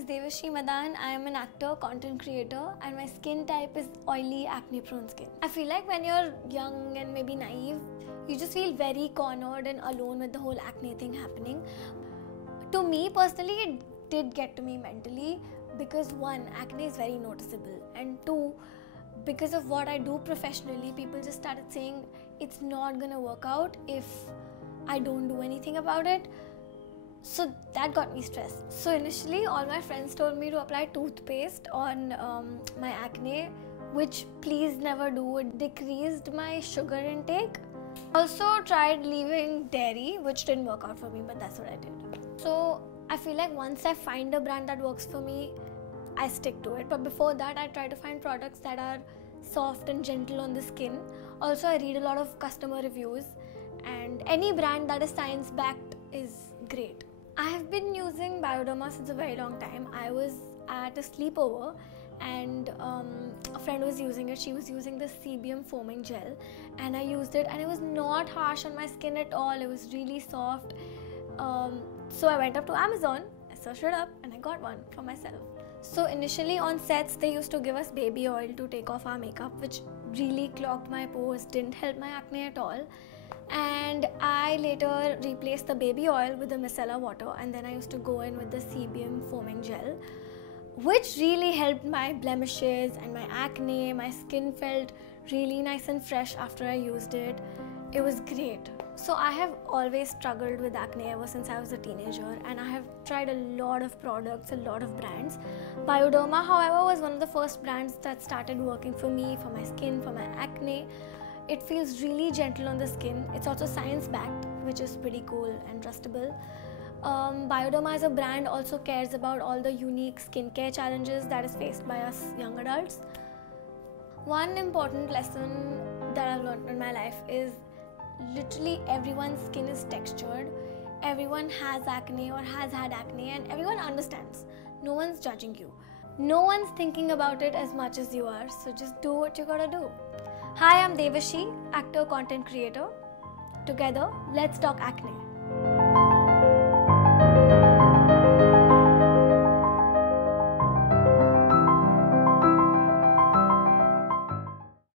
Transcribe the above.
is Devishi. I am an actor, content creator, and my skin type is oily, acne-prone skin. I feel like when you're young and maybe naive, you just feel very cornered and alone with the whole acne thing happening. To me personally, it did get to me mentally because one, acne is very noticeable, and two, because of what I do professionally, people just started saying it's not gonna work out if I don't do anything about it. So that got me stressed. So initially all my friends told me to apply toothpaste on my acne, which please never do. It decreased my sugar intake. Also tried leaving dairy, which didn't work out for me, but that's what I did. So I feel like once I find a brand that works for me, I stick to it. But before that, I try to find products that are soft and gentle on the skin. Also, I read a lot of customer reviews, and any brand that is science-backed is great. I have been using Bioderma since a very long time. I was at a sleepover and a friend was using it. She was using the Sebium foaming gel and I used it, and it was not harsh on my skin at all. It was really soft. So I went up to Amazon, I searched it up, and I got one for myself. So initially on sets, they used to give us baby oil to take off our makeup, which really clogged my pores, didn't help my acne at all. And I later replaced the baby oil with the micellar water, and then I used to go in with the Sebium foaming gel, which really helped my blemishes and my acne. My skin felt really nice and fresh after I used it. It was great. So I have always struggled with acne ever since I was a teenager, and I have tried a lot of products, a lot of brands. Bioderma, however, was one of the first brands that started working for me, for my skin, for my acne. It feels really gentle on the skin. It's also science-backed, which is pretty cool and trustable. Bioderma as a brand also cares about all the unique skincare challenges that is faced by us young adults. One important lesson that I've learned in my life is literally everyone's skin is textured. Everyone has acne or has had acne, and everyone understands. No one's judging you. No one's thinking about it as much as you are, so just do what you gotta do. Hi, I'm Devishi, actor, content creator. Together, let's talk acne.